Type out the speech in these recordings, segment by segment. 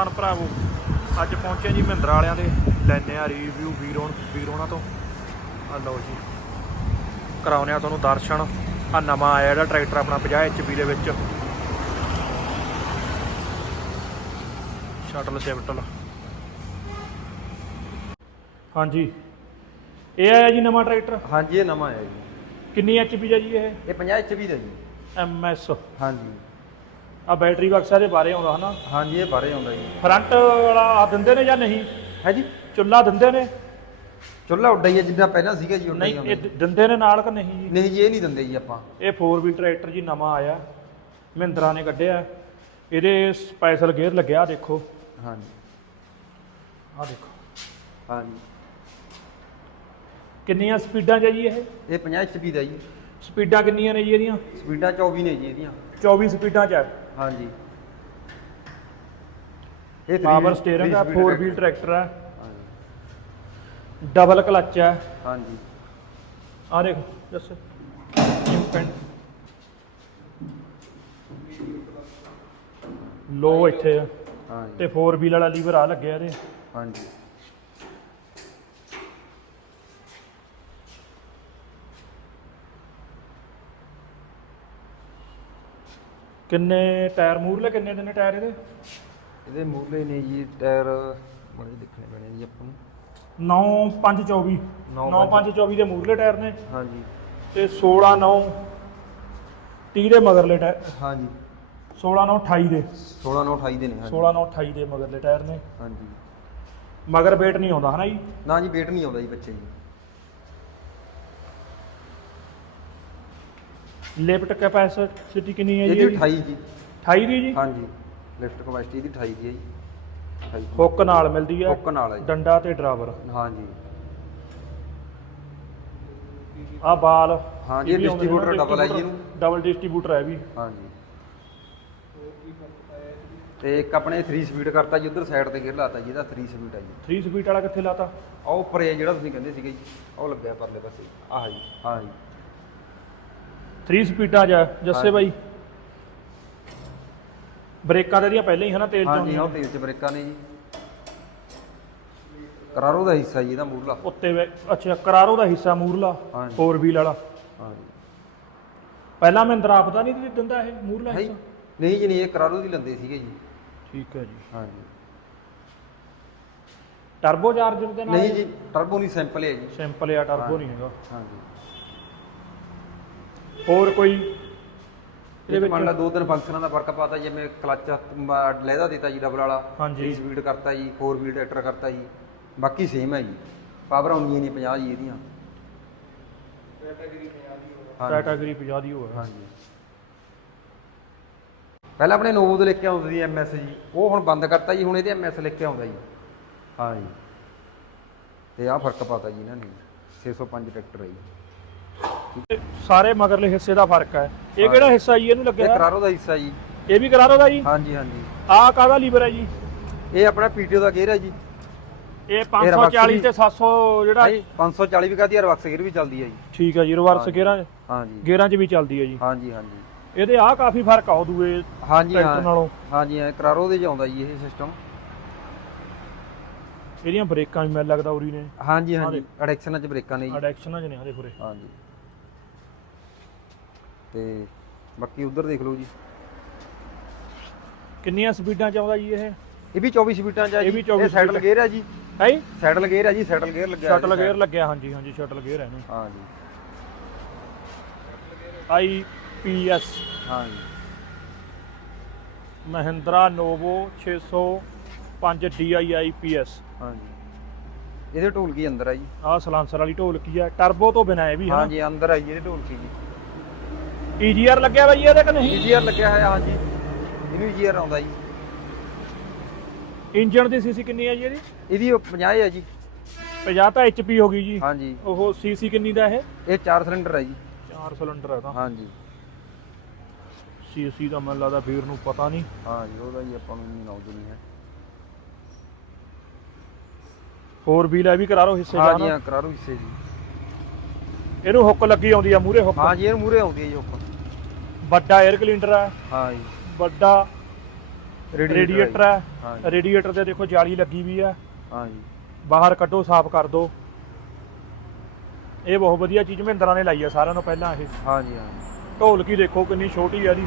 ਕਿਸਾਨ ਭਰਾਵੋ ਅੱਜ ਪਹੁੰਚੇ ਜੀ ਮਹਿੰਦਰਾ ਵਾਲਿਆਂ ਦੇ। ਲੈਨੇ ਆ ਰਿਵਿਊ ਵੀਰੋਂ ਵੀਰੋਂ ਤੋਂ। ਆ ਲਓ ਜੀ ਕਰਾਉਨੇ ਆ ਤੁਹਾਨੂੰ ਦਰਸ਼ਨ। ਆ ਨਵਾਂ ਆਇਆ ਜਿਹੜਾ ਟਰੈਕਟਰ ਆਪਣਾ 50 HP ਦੇ ਵਿੱਚ। ਸ਼ਟਲ ਸ਼ਿਫਟਲ ਹਾਂਜੀ ਇਹ ਆਇਆ ਜੀ ਨਵਾਂ ਟਰੈਕਟਰ? ਹਾਂਜੀ ਇਹ ਨਵਾਂ ਹੈ ਜੀ। ਕਿੰਨੀ HP ਦਾ ਜੀ ਇਹ? ਇਹ 50 HP ਦਾ ਜੀ। MS ਹਾਂਜੀ। ਆ ਬੈਟਰੀ ਬਕਸਾ ਦੇ ਬਾਰੇ ਆਉਂਦਾ ਹਨਾ? ਹਾਂਜੀ ਇਹ ਬਾਰੇ ਆਉਂਦਾ ਜੀ। ਫਰੰਟ ਵਾਲਾ ਆ ਦਿੰਦੇ ਨੇ ਜਾਂ ਨਹੀਂ? ਹੈ ਜੀ। ਚੁੱਲਾ ਦਿੰਦੇ ਨੇ? ਚੁੱਲ੍ਹਾ ਉੱਡਾ ਹੀ ਹੈ ਜਿੱਦਾਂ ਪਹਿਲਾਂ ਸੀਗਾ ਜੀ ਉੱਡਾ ਹੀ ਨਹੀਂ ਆਉਂਦਾ ਇਹ ਦ- ਦਿੰਦੇ ਨੇ ਨਾਲ ਕਿ ਨਹੀਂ ਜੀ। ਨਹੀਂ ਜੀ ਇਹ ਨਹੀਂ ਦਿੰਦੇ ਜੀ ਆਪਾਂ। ਇਹ 4 ਟਰੈਕਟਰ ਜੀ ਨਵਾਂ ਆਇਆ ਮਹਿੰਦਰਾ ਨੇ ਕੱਢਿਆ। ਇਹਦੇ ਸਪੈਸ਼ਲ ਗੇਅਰ ਲੱਗਿਆ ਆਹ ਦੇਖੋ। ਹਾਂਜੀ। ਆ ਦੇਖੋ। ਹਾਂਜੀ। ਕਿੰਨੀਆਂ ਸਪੀਡਾਂ 'ਚ ਹੈ ਜੀ ਇਹ? ਇਹ 50 HP ਦਾ ਜੀ। ਸਪੀਡਾਂ ਕਿੰਨੀਆਂ ਨੇ ਜੀ ਇਹਦੀਆਂ? ਸਪੀਡਾਂ 24 ਨੇ ਜੀ ਇਹਦੀਆਂ। 24 ਸਪੀਡਾਂ 'ਚ ਹੈ। ਹਾਂਜੀ। ਇਹ ਪਾਵਰ ਸਟੀਅਰਿੰਗ ਆ speed 4 tractor। ਵੀਲ ਟਰੈਕਟਰ ਹਾਂਜੀ। ਡਬਲ ਕਲੱਚ ਹੈ ਹਾਂਜੀ। ਆ ਦੇਖੋ ਜਸ ਇੰਪੈਂਟ ਲੋ ਇੱਥੇ ਆ। ਹਾਂਜੀ। ਤੇ 4 ਵੀਲ ਵਾਲਾ ਲੀਵਰ ਆ ਲੱਗਿਆ ਇਹਦੇ। ਹਾਂਜੀ। ਕਿੰਨੇ ਟਾਇਰ? ਮੂਰਲੇ ਕਿੰਨੇ ਦੇ ਨੇ ਟਾਇਰ ਇਹਦੇ? ਇਹਦੇ ਮੂਲੇ ਨੇ ਜੀ ਟਾਇਰ ਬੜੇ ਦੇਖਣੇ ਪੈਣੇ ਜੀ ਆਪਾਂ ਨੂੰ। 9 5 24 ਨੌਂ 9 5 24 ਦੇ ਮੂਰਲੇ ਟਾਇਰ ਨੇ। ਹਾਂਜੀ। ਤੇ 16 9 30 ਦੇ ਮਗਰਲੇ ਟਾਇਰ। ਹਾਂਜੀ। 16 9 28 ਦੇ। 16 9 28 ਦੇ ਨੇ ਹਾਂਜੀ। 16 9 28 ਦੇ ਮਗਰਲੇ ਟਾਇਰ ਨੇ। ਹਾਂਜੀ। ਮਗਰ ਵੇਟ ਨਹੀਂ ਆਉਂਦਾ ਹਨਾ ਜੀ? ਨਾ ਜੀ ਵੇਟ ਨਹੀਂ ਆਉਂਦਾ ਜੀ ਬੱਚੇ ਜੀ। ਲਿਫਟ ਕੈਪੈਸਿਟੀ ਕਿੰਨੀ ਹੈ ਜੀ ਇਹਦੀ ਇਹਦੀ? 28 ਜੀ। 28 ਦੀ ਜੀ? ਹਾਂਜੀ। ਲਿਫਟ ਕਪੈਸਿਟੀ ਇਹਦੀ 28 ਦੀ ਹੈ ਜੀ। 28 ਦੀ। ਹੁੱਕ ਨਾਲ ਮਿਲਦੀ ਹੈ? ਹੁੱਕ ਨਾਲ ਹੈ ਜੀ। ਡੰਡਾ ਤੇ ਡਰਾਈਵਰ ਹਾਂਜੀ। ਆ ਬਾਲ ਹਾਂਜੀ, ਇਹ distributor double ਹੈ ਜੀ ਇਹਨੂੰ। ਡਬਲ ਡਿਸਟ੍ਰੀਬਿਊਟਰ ਹੈ ਵੀ। ਹਾਂਜੀ। ਤੇ ਇੱਕ ਆਪਣੇ 3 ਸਪੀਡ ਕਰਤਾ ਜੀ ਉਧਰ ਸਾਈਡ ਤੇ ਗੇਅਰ ਲਾਤਾ ਜੀ ਇਹਦਾ 3 ਸਪੀਡ ਹੈ ਜੀ। 3 ਸਪੀਡ ਵਾਲਾ ਕਿੱਥੇ ਲਾਤਾ? ਆਹ ਉੱਪਰ ਇਹ ਜਿਹੜਾ ਤੁਸੀਂ ਕਹਿੰਦੇ ਸੀਗੇ ਜੀ। ਉਹ ਲੱਗਿਆ ਪਰਲੇ ਪਾਸੇ। ਆਹ ਜੀ। ਹਾਂ ਜੀ 3 ਸਪੀਡਾਂ ਹੈ, ਜੱਸੇ। ਬਾਈ। ਬ੍ਰੇਕਾਂ ਤੇ ਇਹਦੀਆਂ ਪਹਿਲਾਂ ਹੀ ਹਨਾ ਤੇਲ ਹਾਂਜੀ ਹਾਂ ਚੋਂ ਤੇਲ ਚ ਬ੍ਰੇਕਾਂ ਨੇ ਜੀ। ਕਰਾਰੋ ਦਾ ਹਿੱਸਾ ਜੀ ਇਹਦਾ ਮੂਰਲਾ। ਉੱਤੇ ਵੇ- ਅੱਛਾ ਕਰਾਰੋ ਦਾ ਹਿੱਸਾ ਮੂਰਲਾ ਹਾਂਜੀ। 4 ਵੀਲ ਵਾਲਾ। ਹਾਂਜੀ। ਪਹਿਲਾਂ ਮਹਿੰਦਰਾ ਆਪਦਾ ਨਹੀਂ ਦਿੰਦਾ ਇਹ ਮੂਰਲਾ ਹੈ ਹਿੱਸਾ? ਨਹੀਂ ਜੀ ਨਹੀਂ ਇਹ ਕਰਾਰੋ ਦੀ ਲੰਦੇ ਸੀਗੇ ਜੀ। ਠੀਕ ਹੈ ਜੀ। ਹਾਂਜੀ। ਟਰਬੋ ਚਾਰਜਰ ਦੇ ਨਾਲ ਨਹੀਂ ਜੀ ਟਰਬੋ ਨਹੀਂ ਸਿੰਪਲ ਹੈ ਜੀ। ਸਿੰਪਲ ਆ ਟਰਬੋ ਨਹੀਂ ਹੈਗਾ। ਹਾਂਜੀ। ਹੋਰ ਕੋਈ? ਇਹਦੇ ਵਿੱਚ ਮੰਨ ਲਾ ਦੋ ਤਿੰਨ ਫੰਕਸ਼ਨਾਂ ਦਾ ਫ਼ਰਕ ਪਾਤਾ ਜਿਵੇਂ ਕਲੱਚ ਲੈਦਾ ਦਿੱਤਾ ਜੀ ਡਬਲ ਵਾਲਾ। ਹਾਂਜੀ। 3 ਸਪੀਡ ਕਰਤਾ ਜੀ 4 ਵੀਲ ਟਰੈਕਟਰ ਕਰਤਾ ਜੀ। ਬਾਕੀ ਸੇਮ ਹੈ ਜੀ। ਪਾਵਰ ਆਉਂਦੀਆਂ ਨਹੀਂ 50 ਜੀ ਇਹਦੀਆਂ। ਹਾਂਜੀ। ਕੈਟਾਗਰੀ 50 ਦੀ ਹੋਇਆ ਹਾਂਜੀ। ਪਹਿਲਾਂ ਆਪਣੇ ਨੋਵੋ ਦੇ ਲਿਖ ਕੇ ਆਉਂਦੀ ਸੀ ਐਮਐਸ ਜੀ। ਉਹ ਹੁਣ ਬੰਦ ਕਰਤਾ ਜੀ ਹੁਣ ਇਹਦੇ ਐਮਐਸ ਲਿਖ ਕੇ ਆਉਂਦਾ ਜੀ। ਹਾਂ ਜੀ ਤੇ ਆਹ ਫ਼ਰਕ ਪਾਤਾ ਜੀ ਇਹਨਾਂ ਨੇ। 605 ਟਰੈਕਟਰ ਹੈ ਜੀ। ਤੇ ਸਾਰੇ ਮਗਰਲੇ ਹਿੱਸੇ ਦਾ ਫ਼ਰਕ ਹੈ। ਇਹ ਕਿਹੜਾ ਹਿੱਸਾ ਜੀ? ਇਹਨੂੰ ਇਹ ਲੱਗਿਆ ਕਰਾਰੋ ਦਾ ਹਿੱਸਾ ਜੀ। ਇਹ ਵੀ ਕਰਾਰੋ ਦਾ ਜੀ? ਹਾਂਜੀ ਹਾਂਜੀ। ਆਹ ਕਾਹਦਾ ਲੀਵਰ ਹੈ ਜੀ? ਇਹ ਆਪਣਾ ਪੀਟੀਓ ਦਾ ਗੇਅਰ ਹੈ ਜੀ। ਇਹ reverse 540 ਵੀ- ਤੇ 700 ਜਿਹੜਾ ਹਾਂਜੀ 540 ਵੀ ਕਹਦੀ ਰਿਵਰਸ ਗੇਅਰ ਵੀ ਚੱਲਦੀ ਹੈ ਜੀ। ਠੀਕ ਹੈ ਜੀ ਰਿਵਰਸ। ਗੇਅਰਾਂ ਹਾਂਜੀ। ਗੇਅਰਾਂ 'ਚ ਵੀ ਚੱਲਦੀ ਹੈ ਜੀ। ਹਾਂਜੀ ਹਾਂਜੀ। ਇਹਦੇ ਆਹ ਕਾਫੀ ਫ਼ਰਕ ਆ ਉਹ ਦੂਏ ਹਾਂਜੀ ਟਰੈਕਟਰ ਹਾਂ। ਨਾਲੋਂ। ਹਾਂਜੀ ਹਾਂ ਕਰਾਰੋ ਦੇ ਚ ਆਉਂਦਾ ਜੀ ਇਹ ਸਿਸਟਮ ਇਹਦੀਆਂ ਬ੍ਰੇਕਾਂ ਵੀ ਮੈਨੂੰ ਲੱਗਦਾ ਉਰੀ ਨੇ। ਹਾਂਜੀ ਹਾਂਜੀ। ਐਡੈਕਸ਼ਨਾਂ ਚ ਬ੍ਰੇਕਾਂ ਨੇ ਜੀ। ਅਡੈਕਸ਼ਨਾਂ 'ਚ ਨੇ ਹਰੇ ਫੁਰੇ ਹਾਂਜੀ। ਤੇ ਬਾਕੀ ਉਧਰ ਦੇਖ ਲਓ ਜੀ। ਕਿੰਨੀਆਂ ਸਪੀਡਾਂ 'ਚ ਆਉਂਦਾ ਜੀ ਇਹ? ਇਹ ਵੀ 24 ਸਪੀਡਾਂ ਚ ਹੈ ਇਹ ਜੀ। ਵੀ 24 ਸੈਟਲ ਸਪੀਡ। ਗੇਅਰ ਹੈ ਜੀ। ਹੈ ਸੈਟਲ ਗੇਅਰ ਹੈ ਜੀ ਸੈਟਲ ਗੇਅਰ ਲੱਗਿਆ ਸ਼ਟਲ ਗੇਅਰ ਲੱਗਿਆ ਹਾਂਜੀ ਹਾਂਜੀ ਸ਼ਟਲ ਗੇਅਰ ਹੈ ਇਹਨੂੰ। ਹਾਂਜੀ ਆਈ ਪੀ ਐਸ। ਹਾਂਜੀ ਮਹਿੰਦਰਾ ਨੋਵੋ 605 DII PS ਹਾਂਜੀ ਇਹਦੇ ਢੋਲਕੀ ਅੰਦਰ ਹੈ ਜੀ। ਆਹ ਸਲਾਂਸਰ ਵਾਲੀ ਢੋਲਕੀ ਆ। ਟਰਬੋ ਤੋਂ ਬਿਨਾ ਇਹ ਵੀ ਹੈ ਹਾਂਜੀ ਅੰਦਰ ਹੈ ਜੀ ਇਹਦੇ ਢੋਲਕੀ ਜੀ। ਈਜੀਆਰ ਲੱਗਿਆ ਬਾਈ ਇਹਦੇ ਕਿ ਨਹੀਂ? ਈਜੀਆਰ ਲੱਗਿਆ ਹੋਇਆ ਹਾਂਜੀ। ਇਹਨੂੰ ਈਜੀਆਰ ਆਉਂਦਾ ਜੀ। ਇੰਜਨ ਦੀ ਸੀਸੀ ਕਿੰਨੀ ਹੈ ਜੀ ਇਹਦੀ? ਇਹਦੀ ਉਹ 50 ਹੈ ਜੀ। 50 ਤਾਂ HP ਹੋ ਗਈ ਜੀ। ਹਾਂਜੀ। ਉਹ ਸੀਸੀ ਕਿੰਨੀ ਦਾ ਇਹ? ਇਹ 4 ਸਿਲੰਡਰ ਹੈ ਜੀ। 4 ਸਿਲੰਡਰ ਹੈ ਤਾਂ। ਹਾਂਜੀ। ਸੀਸੀ ਦਾ ਮੈਨੂੰ ਲੱਗਦਾ ਵੀਰ ਨੂੰ ਪਤਾ ਨਹੀਂ। ਹਾਂਜੀ ਉਹਦਾ ਜੀ ਆਪਾਂ ਨੂੰ ਨਹੀਂ ਨੌਲੇਜ ਨਹੀਂ ਹੈ। 4 ਵੀਲ ਹੈ ਵੀ ਕਰਾ ਲਓ ਹਿੱਸੇ ਹਾਂਜੀ ਜਾਨ ਹਾਂ ਕਰਾਰੋ ਹਿੱਸੇ ਜੀ। ਇਹਨੂੰ ਹੁੱਕ ਲੱਗੀ ਆਉਂਦੀ ਆ ਮੂਰੇ ਹੁੱਕ। ਹਾਂਜੀ ਇਹ ਮੂਰੇ ਆਉਂਦੀ ਹੈ ਜੀ ਉੱਪਰ ਵੱਡਾ 에ਅਰ ਕਲਿੰਡਰ ਆ ਹਾਂ ਜੀ। ਵੱਡਾ ਰੇਡੀਏਟਰ ਹੈ। ਰੇਡੀਏਟਰ ਤੇ ਦੇਖੋ ਜਾਲੀ ਲੱਗੀ ਵੀ ਆ ਹਾਂ ਜੀ। ਬਾਹਰ ਕੱਢੋ ਸਾਫ਼ ਕਰ ਦਿਓ ਇਹ ਬਹੁਤ ਵਧੀਆ ਚੀਜ਼ ਮਹਿੰਦਰਾ ਨੇ ਲਾਈ ਆ ਸਾਰਿਆਂ ਨੂੰ ਪਹਿਲਾਂ ਇਹ। ਹਾਂ ਜੀ ਹਾਂ ਢੋਲਕੀ ਦੇਖੋ ਕਿੰਨੀ ਛੋਟੀ ਆ ਦੀ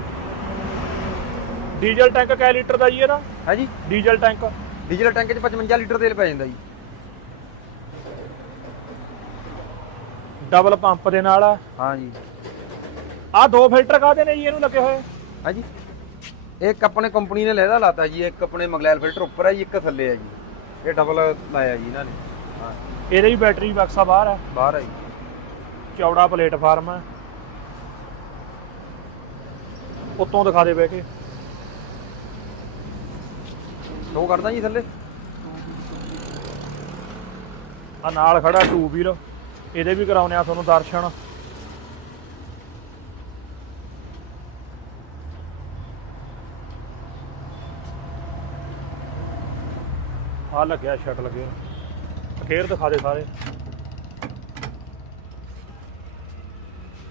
ਡੀਜ਼ਲ ਟੈਂਕ ਕੈ ਲੀਟਰ ਦਾ ਜੀ ਇਹਦਾ? ਹੈ ਜੀ। Diesel tank. ਡੀਜ਼ਲ ਟੈਂਕ 'ਚ 55 ਲੀਟਰ ਤੇਲ ਪੈ ਜਾਂਦਾ ਜੀ। ਡਬਲ ਪੰਪ ਦੇ ਨਾਲ। ਆ ਹਾਂ ਜੀ। ਆਹ ਦੋ ਫਿਲਟਰ ਕਾਹਦੇ ਨੇ ਜੀ ਇਹਨੂੰ ਲੱਗੇ ਹੋਏ? ਹੈ ਜੀ ਇੱਕ ਆਪਣੇ ਕੰਪਨੀ ਨੇ ਲੈਦਾ ਲਾਤਾ ਜੀ ਇੱਕ ਆਪਣੇ ਮੰਗਲੈਲ ਫਿਲਟਰ ਉੱਪਰ ਹੈ ਜੀ ਇੱਕ ਥੱਲੇ ਹੈ ਜੀ। ਇਹ ਡਬਲ ਲਾਇਆ ਜੀ ਇਹਨਾਂ ਨੇ। ਹਾਂ। ਇਹਦੇ ਵੀ ਬੈਟਰੀ ਬਕਸਾ ਬਾਹਰ ਆ ਬਾਹਰ ਹੈ ਜੀ। ਚੌੜਾ ਪਲੇਟਫਾਰਮ ਆ ਉੱਤੋਂ ਦਿਖਾ ਦੇ ਬਹਿ ਕੇ। ਉਹ ਕਰਦਾ ਜੀ ਥੱਲੇ। ਆ ਨਾਲ ਖੜਾ ਟੂ ਵੀਲ ਇਹਦੇ ਵੀ ਕਰਾਉਨੇ ਆ ਤੁਹਾਨੂੰ ਦਰਸ਼ਨ। ਆ ਲੱਗਿਆ ਛੱਟ ਲੱਗੇ ਫੇਰ ਦਿਖਾ ਦੇ ਸਾਰੇ।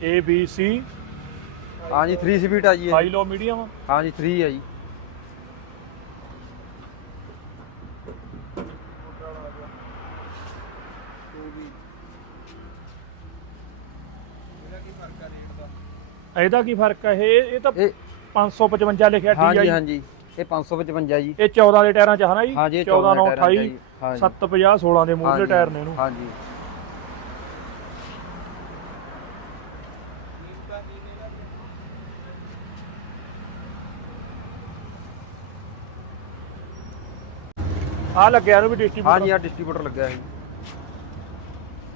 A B C ਹਾਂ ਜੀ 3 ਸਪੀਡ ਆ ਜੀ। ਹਾਈ ਲੋ ਮੀਡੀਅਮ ਹਾਂ ਜੀ 3 ਹੈ ਜੀ। ਇਹਦਾ ਕੀ ਫ਼ਰਕ ਹੈ ਇਹ? ਇਹ ਤਾਂ ਇਹ 555 ਲਿਖਿਆ ਹਾਂ ਜੀ DI ਹਾਂ ਜੀ ਇਹ 555 ਜੀ। ਇਹ 14 ਦੇ ਟਾਇਰਾਂ ਚ ਹੈ ਨਾ ਜੀ? ਹਾਂ ਜੀ, ਇਹ 14 9 ਟਾਇਰਾਂ 'ਚ 28 ਜੀ। ਹਾਂ ਜੀ। 750 16 ਦੇ ਮੂਹਰੇ ਟਾਇਰ ਨੇ ਇਹਨੂੰ। ਹਾਂ ਜੀ ਆ ਲੱਗਿਆ ਇਹਨੂੰ ਵੀ ਹਾਂ ਜੀ ਡਿਸਟ੍ਰੀਬਿਊਟਰ ਆ ਡਿਸਟ੍ਰੀਬਿਊਟਰ ਲੱਗਿਆ ਹੈ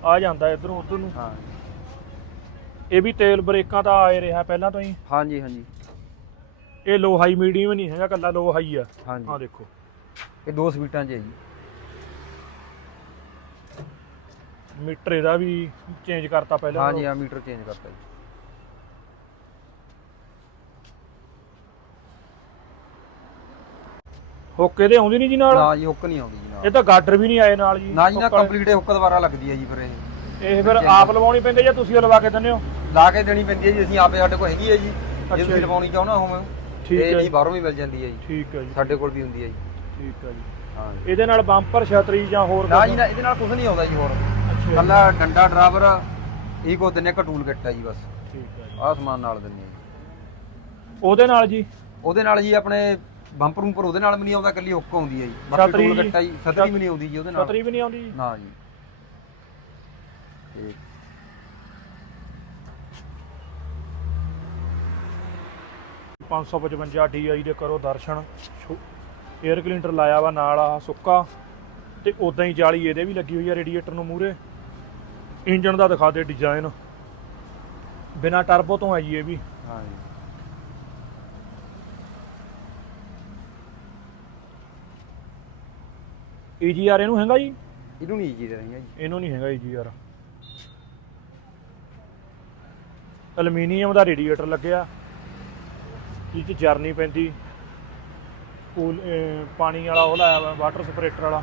ਆ ਜਾਂਦਾ ਇਧਰੋਂ ਉਧਰ ਨੂੰ। ਹਾਂ। ਇਹ ਵੀ ਤੇਲ ਬ੍ਰੇਕਾਂ ਤਾਂ ਆਏ ਰਿਹਾ ਪਹਿਲਾਂ ਤੋਂ ਹੀ। ਹਾਂ ਜੀ ਹਾਂ ਜੀ ਇਹ ਲੋ ਹਾਈ ਮੀਡੀਅਮ ਨਹੀਂ ਹੈਗਾ ਕੱਲਾ ਲੋ ਹਾਈ ਆ। ਹਾਂ ਆ ਜੀ ਦੇਖੋ। ਇਹ ਦੋ ਸਪੀਟਾਂ 'ਚ ਹੈ ਜੀ। ਮੀਟਰ ਇਹਦਾ ਵੀ ਚੇਂਜ ਕਰਤਾ ਪਹਿਲਾਂ। ਹਾਂ ਜੀ ਨਾਲੋਂ। ਆ ਮੀਟਰ ਚੇਂਜ ਕਰਤਾ ਜੀ। ਹੁੱਕ ਇਹਦੇ ਆਉਂਦੀ ਨਹੀਂ ਜੀ ਨਾਲ? ਨਾ ਜੀ ਹੁੱਕ ਨਹੀਂ ਆਉਂਦੀ ਜੀ ਇਹ ਨਾਲ ਤਾਂ ਗਾਡਰ ਵੀ ਨਹੀਂ ਆਏ ਨਾਲ ਜੀ। ਨਾ ਜੀ ਨਾ। ਕੰਪਲੀਟ ਹੁੱਕ ਦੁਬਾਰਾ ਲੱਗਦੀ ਹੈ ਜੀ ਫਿਰ ਇਹ। ਇਹ ਫਿਰ ਆਪ ਲਵਾਉਣੀ ਪੈਂਦੀ ਜਾਂ ਤੁਸੀਂ ਲਵਾ ਕੇ ਦਿੰਦੇ ਹੋ? ਲਾ ਕੇ ਦੇਣੀ ਪੈਂਦੀ ਹੈ ਜੀ ਅਸੀਂ ਆਪੇ ਸਾਡੇ ਕੋਲ ਹੈਗੀ ਹੈ ਜੀ। ਜੇ ਤੁਸੀਂ। ਲਵਾਉਣੀ ਚਾਹੋ ਨਾ ਹੋਵੇ ਠੀਕ ਇਹ ਹੈ ਨਹੀਂ ਜੀ। ਬਾਹਰੋਂ ਵੀ ਮਿਲ ਜਾਂਦੀ ਹੈ ਜੀ। ਠੀਕ ਹੈ ਜੀ। ਸਾਡੇ ਕੋਲ ਵੀ ਹੁੰਦੀ ਹੈ ਜੀ। ਠੀਕ ਹੈ ਜੀ। ਹਾਂ ਜੀ। ਇਹਦੇ ਨਾਲ ਬੰਪਰ ਛਤਰੀ ਜਾਂ ਹੋਰ ਨਾ? ਜੀ ਨਾ ਇਹਦੇ ਨਾਲ ਕੁਝ ਨਹੀਂ ਆਉਂਦਾ ਜੀ ਹੋਰ। ਅੱਛਾ ਜੀ, ਕੱਲਾ ਡੰਡਾ ਡਰਾਈਵਰ ਇਹ ਕੋ ਦਿੰਨੇ ਕਟੂਲ ਕਿੱਟ ਹੈ ਜੀ ਬਸ। ਠੀਕ ਹੈ ਜੀ। ਆਹ ਸਮਾਨ ਨਾਲ ਦਿੰਨੇ ਆ ਜੀ। ਉਹਦੇ ਨਾਲ ਜੀ? ਉਹਦੇ ਨਾਲ ਜੀ ਆਪਣੇ ਬੰਪਰ ਉੱਪਰ ਉਹਦੇ ਨਾਲ ਵੀ ਨਹੀਂ ਆਉਂਦਾ ਕੱਲੀ ਹੁੱਕ ਆਉਂਦੀ ਹੈ ਜੀ। ਬਾਕੀ ਛਤਰੀ ਟੂਲ ਜੀ? ਕਿੱਟ ਹੈ ਜੀ ਛਤਰੀ ਵੀ ਨਹੀਂ ਆਉਂਦੀ ਜੀ ਉਹਦੇ ਨਾਲ। ਛਤਰੀ ਵੀ ਨਹੀਂ ਆਉਂਦੀ ਜੀ? ਨਾ ਜੀ। ਤੇ 555 DI ਦੇ ਕਰੋ ਦਰਸ਼ਨ। 에ਅਰ ਕਲੀਨਰ ਲਾਇਆ ਵਾ ਨਾਲ ਆ ਸੁੱਕਾ ਤੇ ਉਦਾਂ ਹੀ ਜਾਲੀ ਇਹਦੇ ਵੀ ਲੱਗੀ ਹੋਈ ਆ ਰੇਡੀਏਟਰ ਨੂੰ ਮੂਰੇ ਇੰਜਨ ਦਾ ਦਿਖਾ ਦੇ ਡਿਜ਼ਾਈਨ ਬਿਨਾ ਟਰਬੋ ਤੋਂ ਆ ਜੀ ਇਹ ਵੀ। ਹਾਂ ਜੀ EGR ਇਹਨੂੰ ਹੈਗਾ ਜੀ? ਇਹਨੂੰ ਨਹੀਂ ਜੀ ਦੇ ਰਹੀ ਹੈ ਜੀ। ਇਹਨੂੰ ਨਹੀਂ ਹੈਗਾ EGR ਐਲੂਮੀਨੀਅਮ ਦਾ ਰੇਡੀਏਟਰ ਲੱਗਿਆ। ਇਹ 'ਚ ਜਰਨੀ ਪੈਂਦੀ? ਕੂਲ ਅਹ ਪਾਣੀ ਵਾਲਾ ਉਹ ਲਾਇਆ ਵਾ ਵਾਟਰ ਸਪਰੇਟਰ ਵਾਲਾ।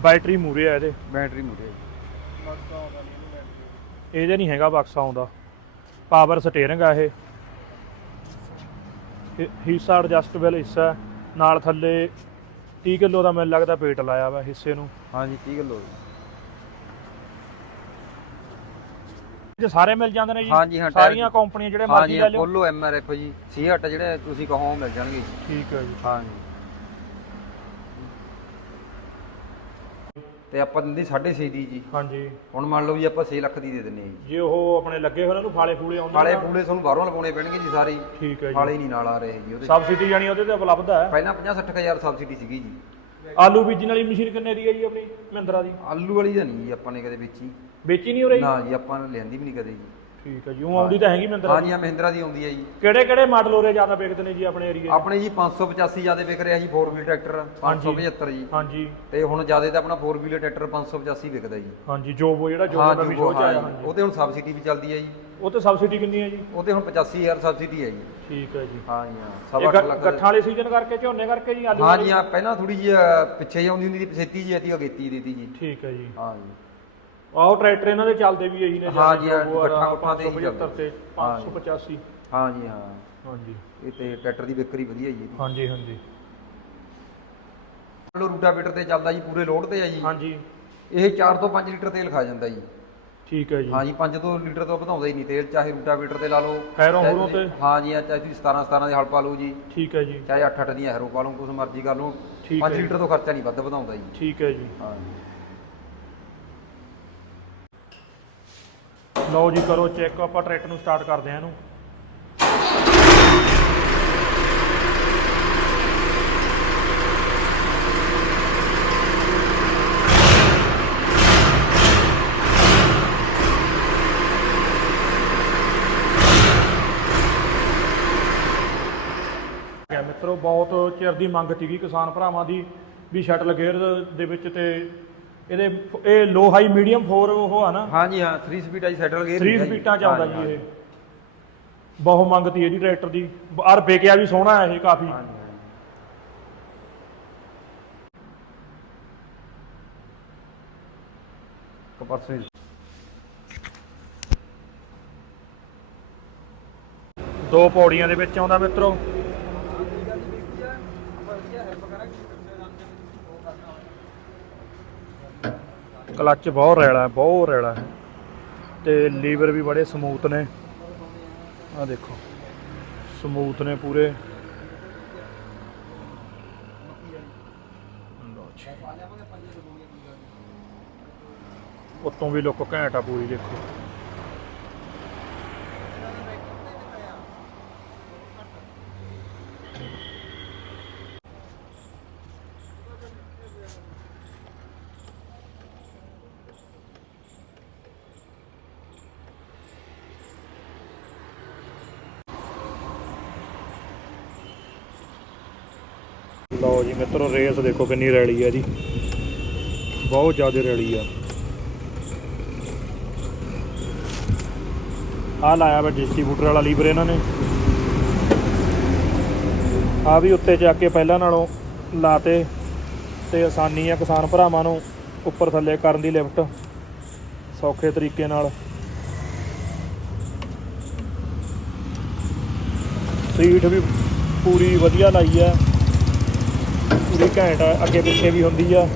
ਬੈਟਰੀ ਮੂਰੇ ਆ ਇਹਦੇ। ਬੈਟਰੀ ਮੁਰੇ ਇਹਦੇ ਨਹੀਂ ਹੈਗਾ ਬਕਸਾ ਆਉਂਦਾ ਪਾਵਰ ਸਟੀਅਰਿੰਗ ਆ ਇਹ। ਇਹ ਹਿੱਸਾ ਐਡਜਸਟੇਬਲ ਹਿੱਸਾ ਹੈ। ਨਾਲ ਥੱਲੇ 30 ਕਿਲੋ ਦਾ ਮੈਨੂੰ ਲੱਗਦਾ ਪੇਟ ਲਾਇਆ ਵਾ ਹਿੱਸੇ ਨੂੰ। ਹਾਂ ਜੀ 30 ਕਿਲੋ ਇਹ ਸਾਰੇ ਮਿਲ ਜਾਂਦੇ ਨੇ ਜੀ ਹਾਂ, ਟਾਇਰ ਸਾਰੀਆਂ ਕੰਪਨੀਆਂ ਜਿਹੜੇ ਮਰਜ਼ੀ ਜੀ ਲੈ ਲਿਓ। ਪੋਲੋ ਐਮਆਰਐਫ ਜੀ ਸੀਹਟ ਜਿਹੜੇ ਤੁਸੀਂ ਕਹੋ ਉਹ ਮਿਲ ਜਾਣਗੇ ਜੀ। ਠੀਕ ਹੈ ਜੀ। ਹਾਂ ਜੀ ਤੇ ਆਪਾਂ ਦਿੰਦੀ 6.5 ਦੀ ਜੀ। ਹਾਂਜੀ। ਹੁਣ ਮੰਨ ਲਓ ਜੀ ਆਪਾਂ 6 ਲੱਖ ਦੀ ਦੇ ਦਿੰਨੇ ਜੀ। ਜੇ ਉਹ ਆਪਣੇ ਲੱਗੇ ਹੋਏ ਨੇ ਉਹਨੂੰ ਫਾਲੇ ਫੂਲੇ ਆਉਂਦੇ ਫਾਲੇ ਨੇ। ਫੂਲੇ ਤੁਹਾਨੂੰ ਬਾਹਰੋਂ ਲਵਾਉਣੇ ਪੈਣਗੇ ਜੀ ਸਾਰੇ। ਹੀ। ਠੀਕ ਹੈ ਜੀ। ਫਾਲੇ ਨਹੀਂ ਨਾਲ ਆ ਰਹੇ ਜੀ ਉਹਦੇ। ਸਬਸਿਡੀ ਜਾਨੀ ਉਹਦੇ ਤੇ ਉਪਲਬਧ ਹੈ? ਪਹਿਲਾਂ 50 60 ਹਜ਼ਾਰ ਸਬਸਿਡੀ ਸੀਗੀ ਜੀ। ਆਲੂ ਬੀਜਣ ਵਾਲੀ ਮਸ਼ੀਨ ਕਿੰਨੇ ਦੀ ਹੈ ਜੀ ਆਪਣੀ ਮਹਿੰਦਰਾ ਦੀ? ਆਲੂ ਵਾਲੀ ਤਾਂ ਨਹੀਂ ਜੀ ਆਪਾਂ ਨੇ ਕਦੇ ਵੇਚੀ। ਵੇਚੀ ਨਹੀਂ ਹੋ ਰਹੀ? ਨਾ ਜੀ ਆਪਾਂ ਨੇ ਲਿਆਂਦੀ ਵੀ ਨਹੀਂ ਕਦੇ ਜੀ। ਠੀਕ ਹੈ ਜੀ ਉਹ ਆਉਂਦੀ ਤਾਂ ਹੈਗੀ ਮਹਿੰਦਰਾ ਹਾਂ ਜੀ ਆ ਮਹਿੰਦਰਾ ਦੀ ਆਉਂਦੀ ਹੈ ਜੀ। ਕਿਹੜੇ ਕਿਹੜੇ ਮਾਡਲ ਹੋਰੇ ਜ਼ਿਆਦਾ ਵੇਚਦੇ ਨੇ ਜੀ ਆਪਣੇ ਏਰੀਆ ਆਪਣੇ ਜੀ 585 ਜ਼ਿਆਦਾ ਵਿਕ ਰਿਹਾ ਜੀ 4 ਵੀਲ ਟਰੈਕਟਰ 575 ਜੀ। ਹਾਂਜੀ। ਤੇ ਹੁਣ ਜ਼ਿਆਦਾ ਤਾਂ ਆਪਣਾ 4 ਵੀਲ ਟਰੈਕਟਰ 585 ਵਿਕਦਾ ਜੀ। ਹਾਂਜੀ ਜੋਬੋ ਜਿਹੜਾ ਹਾਂ ਜੋਬੋ ਦਾ ਵੀ ਸ਼ੋਅ ਚ ਆਇਆ ਉਹ ਹਾਂਜੀ ਉਹਤੇ ਹੁਣ ਸਬਸਿਡੀ ਵੀ ਚੱਲਦੀ ਹੈ ਜੀ। ਉਹ ਤੇ ਸਬਸਿਡੀ ਕਿੰਨੀ ਹੈ ਜੀ? ਉਹਤੇ ਹੁਣ 85000 ਸਬਸਿਡੀ ਹੈ ਜੀ। ਠੀਕ ਹੈ ਜੀ। ਹਾਂ ਜੀ ਹਾਂ ਸਵਾ ਲੱਖ ਗੱਠਾਂ ਵਾਲੇ ਸੀਜ਼ਨ ਕਰਕੇ ਝੋਨੇ ਕਰਕੇ ਜੀ ਆਲੂ ਹਾਂ? ਜੀ ਹਾਂ ਪਹਿਲਾਂ ਥੋੜੀ ਜਿਹੀ ਪਿੱਛੇ ਆਉਂਦੀ ਹੁੰਦੀ ਸੀ ਪਛੇਤੀ ਜੀ ਆਤੀ ਅਗੇਤੀ ਦਿੱਤੀ ਜੀ। ਠੀਕ ਹੈ ਜੀ। ਹਾਂ ਜੀ। ਆਹੋ ਟਰੈਕਟਰ ਇਹਨਾਂ ਦੇ ਚੱਲਦੇ ਵੀ ਇਹੀ ਨੇ ਹਾਂ ਜੀ, ਹਾਂ, ਗੱਠਾਂ ਗੁੱਠਾਂ ਤੇ ਹੀ 575 ਤੇ ਹਾਂ ਜੀ। 585 ਹਾਂ ਜੀ ਹਾਂ। ਹਾਂਜੀ। ਇਹ ਤੇ ਟਰੈਕਟਰ ਦੀ ਵਿਕਰੀ ਵਧੀਆ ਜੀ ਇਹਦੀ। ਹਾਂਜੀ ਹਾਂਜੀ। ਲੋ ਰੂਟਾਵੇਟਰ ਤੇ ਚੱਲਦਾ ਜੀ ਪੂਰੇ ਲੋਡ ਤੇ ਆ ਜੀ। ਹਾਂਜੀ। ਇਹ 4 ਤੋਂ 5 ਲੀਟਰ ਤੇਲ ਖਾ ਜਾਂਦਾ ਜੀ। ਠੀਕ ਹੈ ਜੀ। ਹਾਂ ਜੀ 5 ਤੋਂ ਲੀਟਰ ਤੋਂ ਵਧਾਉਂਦਾ ਹੀ ਨਹੀਂ ਤੇਲ ਚਾਹੇ ਰੂਟਾਵੇਟਰ ਤੇ ਲਾ ਲਓ ਹੈਰੋਂ ਚਾਹੇ ਹੂਰੋਂ ਤੁਸੀਂ- ਤੇ? ਹਾਂ ਜੀ ਆ ਚਾਹੇ ਤੁਸੀਂ 17 17 ਦੇ ਹਲ ਪਾ ਲਓ ਜੀ। ਠੀਕ ਹੈ ਜੀ। ਚਾਹੇ 8 8 ਦੀਆਂ ਹੈਰੋ ਪਾ ਲਓ ਕੁਛ ਮਰਜ਼ੀ ਕਰ ਲਓ। ਠੀਕ 5 ਹੈ ਜੀ। ਲੀਟਰ ਤੋਂ ਖਰਚਾ ਨਹੀਂ ਵੱਧ ਵਧਾਉਂਦਾ ਜੀ। ਠੀਕ ਹੈ ਜੀ। ਹਾਂ ਜੀ। ਲਓ ਜੀ, ਕਰੋ ਚੈੱਕ, ਆਪਾਂ ਟਰੈਕਟਰ ਨੂੰ ਸਟਾਰਟ ਕਰਦੇ ਹਾਂ ਇਹਨੂੰ। ਕਿਆ ਮਿੱਤਰੋ, ਬਹੁਤ ਚਿਰ ਦੀ ਮੰਗ ਸੀਗੀ ਕਿਸਾਨ ਭਰਾਵਾਂ ਦੀ ਵੀ ਸ਼ਟਲ ਗੇਅਰ ਦੇ ਵਿੱਚ ਤੇ ਇਹਦੇ ਇਹ ਲੋ ਹਾਈ ਮੀਡੀਅਮ 4 ਉਹ ਆ ਨਾ। ਹਾਂ ਜੀ ਹਾਂ 3 ਸਪੀਡ ਆਈ ਸੈਟਲ ਗੇਅਰ 3 ਸਪੀਡਾਂ ਚੱਲਦਾ ਜੀ ਇਹ। ਬਹੁਤ ਮੰਗ ਤੀ ਇਹਦੀ ਟਰੈਕਟਰ ਦੀ। ਔਰ ਵਿਕਿਆ ਵੀ ਸੋਹਣਾ ਹੈ ਇਹ ਕਾਫੀ। ਹਾਂ ਜੀ ਕਪਰਸੇ ਦੋ ਪੌੜੀਆਂ ਦੇ ਵਿੱਚ ਆਉਂਦਾ ਮਿੱਤਰੋ। ਕਲੱਚ ਬਹੁਤ ਰੈਲਾ ਹੈ, ਬਹੁਤ ਰੈਲਾ ਹੈ। ਤੇ ਲੀਵਰ ਵੀ ਬੜੇ ਸਮੂਥ ਨੇ। ਆ ਦੇਖੋ, ਸਮੂਥ ਨੇ ਪੂਰੇ। ਲਓ ਉੱਤੋਂ ਵੀ ਲੁੱਕ ਘੈਂਟ ਆ ਪੂਰੀ, ਦੇਖੋ। ਲਓ ਜੀ ਮਿੱਤਰੋ, ਰੇਸ ਦੇਖੋ ਕਿੰਨੀ ਰੈਲੀ ਹੈ ਜੀ। ਬਹੁਤ ਜ਼ਿਆਦਾ ਰੈਲੀ ਆ। ਆ ਲਾਇਆ ਵਾ ਡਿਸਟ੍ਰੀਬਿਊਟਰ ਵਾਲਾ ਲੀਵਰ ਇਹਨਾਂ ਨੇ। ਆ ਵੀ ਉੱਤੇ ਚੱਕ ਕੇ ਪਹਿਲਾਂ ਨਾਲੋਂ ਲਾਤੇ ਤੇ ਆਸਾਨੀ ਆ ਕਿਸਾਨ ਭਰਾਵਾਂ ਨੂੰ ਉੱਪਰ ਥੱਲੇ ਕਰਨ ਦੀ ਲਿਫਟ ਸੌਖੇ ਤਰੀਕੇ ਨਾਲ। ਸੀਟ ਵੀ ਪੂਰੀ ਵਧੀਆ ਲਾਈ ਹੈ ਪੂਰੀ ਘੈਂਟ ਆ ਅੱਗੇ ਪਿੱਛੇ ਵੀ ਹੁੰਦੀ ਆ।